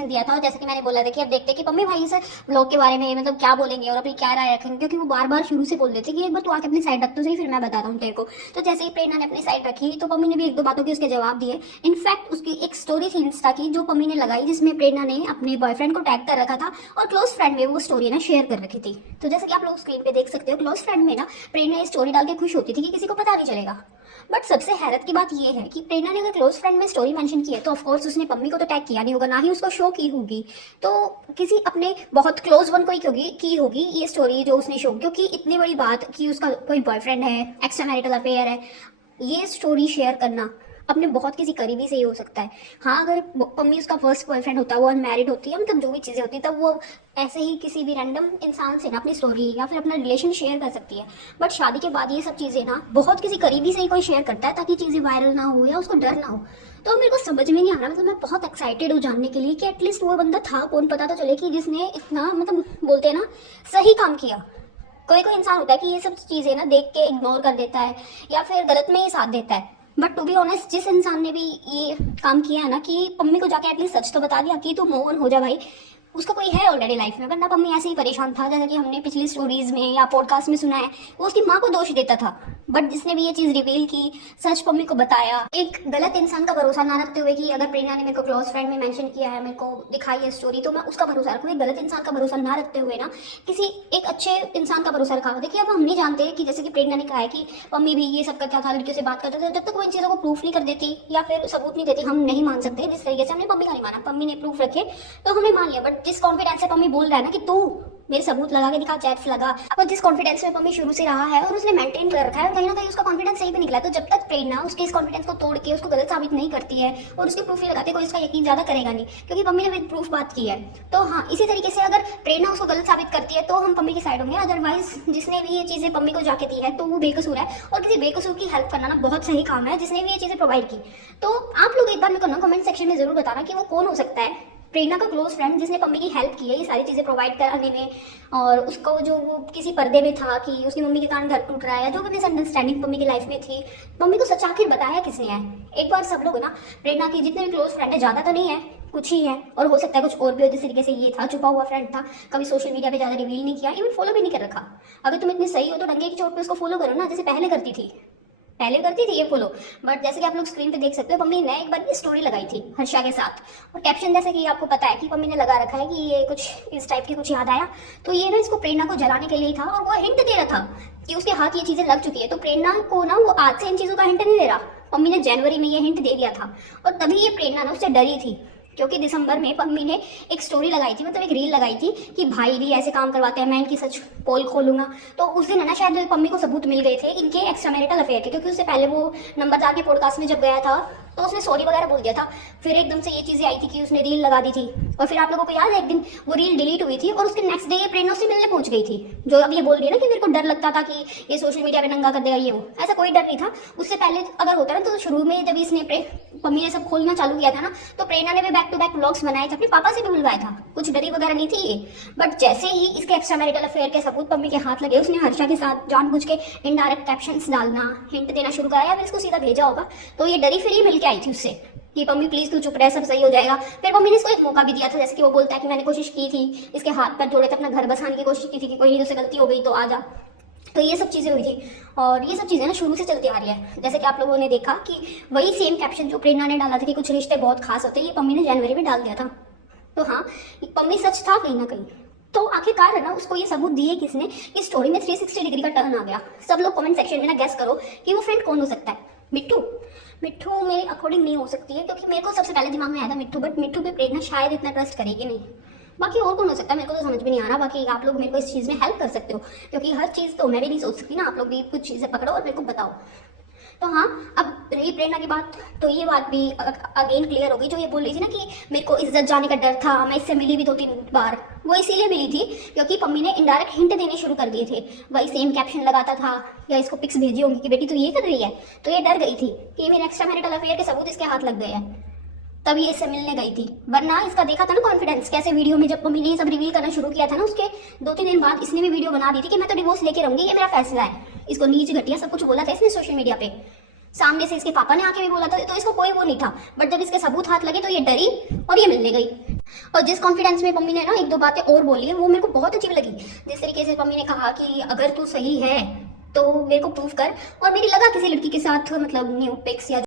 दिया था। और जैसे कि मैंने बोला था कि अब देखते हैं कि पम्मी भाई इस व्लॉग के बारे में मतलब क्या बोलेंगे और अपनी क्या राय रखेंगे, क्योंकि वो बार बार शुरू से बोल देते कि एक बार तू आके अपनी साइड रख तो सही, फिर मैं बताता हूँ तेरे को। तो जैसे ही प्रेरणा ने अपनी साइड रखी तो पम्मी ने भी एक दो बातों के उसके जवाब दिए। इनफैक्ट उसकी एक स्टोरी थी इंस्टा की जो पम्मी ने लगाई, जिसमें प्रेरणा ने अपने बॉयफ्रेंड को टैग कर रखा था और क्लोज फ्रेंड में वो स्टोरी ना शेयर कर रखी थी। तो जैसे कि आप लोग स्क्रीन पे देख सकते हो, क्लोज फ्रेंड में ना प्रेरणा ये स्टोरी डाल के खुश होती थी कि किसी को पता नहीं चलेगा। बट सबसे हैरत की बात ये है कि प्रेरणा ने अगर क्लोज फ्रेंड में स्टोरी मेंशन की है तो ऑफकोर्स उसने पम्मी को तो टैग किया नहीं होगा, ना ही उसको शो की होगी। तो किसी अपने बहुत क्लोज वन को ही क्योंकि की होगी ये स्टोरी जो उसने शो, क्योंकि इतनी बड़ी बात कि उसका कोई बॉयफ्रेंड है, एक्स्ट्रा मैरिटल अफेयर है, ये स्टोरी शेयर करना अपने बहुत किसी करीबी से ही हो सकता है। हाँ, अगर पम्मी उसका फर्स्ट बॉयफ्रेंड होता, वो अनमैरिड होती है, मतलब जो भी चीज़ें होती तब वो ऐसे ही किसी भी रैंडम इंसान से ना अपनी स्टोरी या फिर अपना रिलेशन शेयर कर सकती है। बट शादी के बाद ये सब चीज़ें ना बहुत किसी करीबी से ही कोई शेयर करता है ताकि चीज़ें वायरल ना हो या उसको डर ना हो। तो मेरे को समझ में नहीं आ रहा, मतलब मैं बहुत एक्साइटेड हूँ जानने के लिए कि एटलीस्ट वो बंदा था कौन, पता तो चले कि जिसने इतना मतलब बोलते हैं ना सही काम किया। कोई कोई इंसान होता है कि ये सब चीज़ें ना देख के इग्नोर कर देता है या फिर गलत में ही साथ देता है। बट टू बी ऑनेस्ट, जिस इंसान ने भी ये काम किया है ना कि पम्मी को जाके एटलीस्ट सच तो बता दिया कि तू मूव ऑन हो जा भाई, उसका कोई है ऑलरेडी लाइफ में, वरना पम्मी ऐसे ही परेशान था। जैसा कि हमने पिछली स्टोरीज में या पॉडकास्ट में सुना है, वो उसकी माँ को दोष देता था। बट जिसने भी ये चीज़ रिवील की, सच पम्मी को बताया, एक गलत इंसान का भरोसा ना रखते हुए कि अगर प्रेरणा ने मेरे को क्लोज फ्रेंड में मेंशन किया है, मेरे को दिखाई है स्टोरी, तो मैं उसका भरोसा रखूँ। एक गलत इंसान का भरोसा ना रखते हुए ना किसी एक अच्छे इंसान का भरोसा रखा। देखिए, अब हम नहीं जानते कि जैसे कि प्रेरणा ने कहा है कि पम्मी भी ये सब करता था, लड़कियों से बात करता था, जब तक वो इन चीज़ों को प्रूफ नहीं कर देती या फिर सबूत नहीं देती, हम नहीं मान सकते। जिस तरीके से हमने पम्मी का नहीं माना, पम्मी ने प्रूफ रखे तो हमने मान लिया। बट जिस कॉन्फिडेंस से पम्मी बोल रहा है ना कि तू मेरे सबूत लगा के दिखा, चैट्स लगा, और जिस कॉन्फिडेंस में पम्मी शुरू से रहा है और उसने मेंटेन कर रखा है, कहीं ना कहीं उसका कॉन्फिडेंस सही भी निकला। तो जब तक प्रेरणा उसके इस कॉन्फिडेंस को तोड़ के उसको गलत साबित नहीं करती है और उसके प्रूफ ही लगाते, कोई उसका यकीन ज्यादा करेगा नहीं, क्योंकि पम्मी ने विद प्रूफ बात की है। तो हाँ, इसी तरीके से अगर प्रेरणा उसको गलत साबित करती है तो हम पम्मी की साइड होंगे। अदरवाइज जिसने भी ये चीजें पम्मी को जाके दी है तो वो बेकसूर है, और किसी बेकसूर की हेल्प करना ना बहुत सही काम है, जिसने भी ये चीजें प्रोवाइड की। तो आप लोग एक बार मेरे को ना कमेंट सेक्शन में जरूर बताना कि वो कौन हो सकता है प्रेरणा का क्लोज फ्रेंड जिसने पम्मी की हेल्प की है ये सारी चीज़ें प्रोवाइड कराने में, और उसको जो वो किसी पर्दे में था कि उसकी मम्मी के कारण घर टूट रहा है, या जो भी मिसअंडरस्टैंडिंग पम्मी की लाइफ में थी, मम्मी को सच आखिर बताया किसने है। एक बार सब लोग ना, प्रेरणा की जितने भी क्लोज फ्रेंड है, ज़्यादा तो नहीं है, कुछ ही है, और हो सकता है कुछ और भी हो। जिस तरीके से ये था, छुपा हुआ फ्रेंड था, कभी सोशल मीडिया पे ज़्यादा रिवील नहीं किया, इवन फॉलो भी नहीं कर रखा। अगर तुम इतनी सही हो तो डंगे की चोट पे उसको फॉलो करो ना, जैसे पहले करती थी। पहले करती थी ये फॉलो। बट जैसे कि आप लोग स्क्रीन पे देख सकते हो, मम्मी ने एक बार स्टोरी लगाई थी हर्षा के साथ, और कैप्शन जैसे कि आपको पता है कि मम्मी ने लगा रखा है कि ये कुछ इस टाइप की कुछ याद आया, तो ये ना इसको प्रेरणा को जलाने के लिए था, और वो हिंट दे रहा था कि उसके हाथ ये चीजें लग चुकी है। तो प्रेरणा को ना वो आज से इन चीजों का हिंट नहीं दे रहा, मम्मी ने जनवरी में ये हिंट दे दिया था, और तभी ये प्रेरणा ना उससे डरी थी, क्योंकि दिसंबर में पम्मी ने एक स्टोरी लगाई थी, मतलब एक रील लगाई थी कि भाई भी ऐसे काम करवाते हैं, मैं इनकी सच पोल खोलूंगा। तो उस दिन है ना शायद पम्मी को सबूत मिल गए थे इनके एक्स्ट्रा मैरिटल अफेयर के, क्योंकि उससे पहले वो नंबरदार के पॉडकास्ट में जब गया था तो उसने सॉरी वगैरह बोल दिया था। फिर एकदम से ये चीजें आई थी कि उसने रील लगा दी थी, और फिर आप लोगों को याद है एक दिन वो रील डिलीट हुई थी, और उसके नेक्स्ट डे ये प्रेरणा से मिलने पहुंच गई थी। जो अब ये बोल रही है ना कि मेरे को डर लगता था कि ये सोशल मीडिया पे नंगा कर देगा, ये वो, ऐसा कोई डर नहीं था। उससे पहले अगर होता ना, तो शुरू में जब इसने पम्मी ने सब खोलना चालू किया था ना, तो प्रेरणा ने भी बैक टू बैक व्लॉग्स बनाए थे, अपने पापा से भी बुलवाया था, कुछ डरी वगैरह नहीं थी ये। बट जैसे ही इसके एक्स्ट्रा मैरिटल अफेयर के सबूत पम्मी के हाथ लगे, उसने हर्षा के साथ जानबूझ के इनडायरेक्ट कैप्शंस डालना, हिंट देना शुरू करा, या फिर इसको सीधा भेजा होगा। तो ये डरी फिर ही मिल के आई थी उससे कि पम्मी प्लीज तू चुप रह, सब सही हो जाएगा। फिर पम्मी ने इसको एक मौका भी दिया था, जैसे कि वो बोलता है कि मैंने कोशिश की थी, इसके हाथ पैर जोड़े थे, अपना घर बसाने की कोशिश की थी कि कोई नहीं, तुझसे गलती हो गई तो आ जा। तो ये सब चीज़ें हुई थी, और ये सब चीज़ें ना शुरू से चलती आ रही है। जैसे कि आप लोगों ने देखा कि वही सेम कैप्शन जो प्रेरणा ने डाला था कि कुछ रिश्ते बहुत खास होते हैं, ये पम्मी ने जनवरी में डाल दिया था। तो हाँ, पम्मी सच था कहीं ना कहीं। तो आखिरकार है ना, उसको ये सबूत दिए किसने, इस स्टोरी में 360 डिग्री का टर्न आ गया। सब लोग कमेंट सेक्शन में ना गेस करो कि वो फ्रेंड कौन हो सकता है। मिट्टू? मिट्टू मेरे अकॉर्डिंग नहीं हो सकती है, क्योंकि मेरे को सबसे पहले दिमाग में आया था मिट्टू, बट मिट्टू पे प्रेरणा शायद इतना ट्रस्ट करेगी नहीं। बाकी और कौन हो सकता है, मेरे को तो समझ में नहीं आ रहा। बाकी आप लोग मेरे को इस चीज़ में हेल्प कर सकते हो, क्योंकि हर चीज़ तो मैं भी नहीं सोच सकती ना, आप लोग भी कुछ चीज़ें पकड़ो और मेरे को बताओ। तो हाँ, अब रही प्रेरणा की बात, तो ये बात भी अगेन क्लियर हो गई। जो ये बोल रही थी ना कि मेरे को इज्जत जाने का डर था, मैं इससे मिली भी 2-3 बार, वो इसीलिए मिली थी क्योंकि पम्मी ने इनडायरेक्ट हिंट देने शुरू कर दिए थे। वही सेम कैप्शन लगाता था या इसको पिक्स भेजी होंगी कि बेटी तू ये कर रही है, तो ये डर गई थी कि मेरे एक्स्ट्रा मैरिटल अफेयर के सबूत इसके हाथ लग गए हैं, तभी इससे मिलने गई थी। वरना इसका देखा था ना कॉन्फिडेंस कैसे, वीडियो में जब मम्मी ने ये सब रिवील करना शुरू किया था ना, उसके 2-3 दिन बाद इसने भी वीडियो बना दी थी कि मैं तो डिवोर्स लेके रहूंगी, ये मेरा फैसला है। इसको नीच घटिया सब कुछ बोला था इसने सोशल मीडिया पे, सामने से इसके पापा ने आके भी बोला था, तो इसको कोई वो नहीं था। बट जब इसके सबूत हाथ लगे तो ये डरी और ये मिलने गई। और जिस कॉन्फिडेंस में मम्मी ने ना एक दो बातें और बोली है वो मेरे को बहुत अच्छी लगी। जिस तरीके से मम्मी ने कहा कि अगर तू सही है तो मेरे को प्रूफ कर, और मेरी लगा किसी लड़की के साथ मतलब न्यू पिक्स या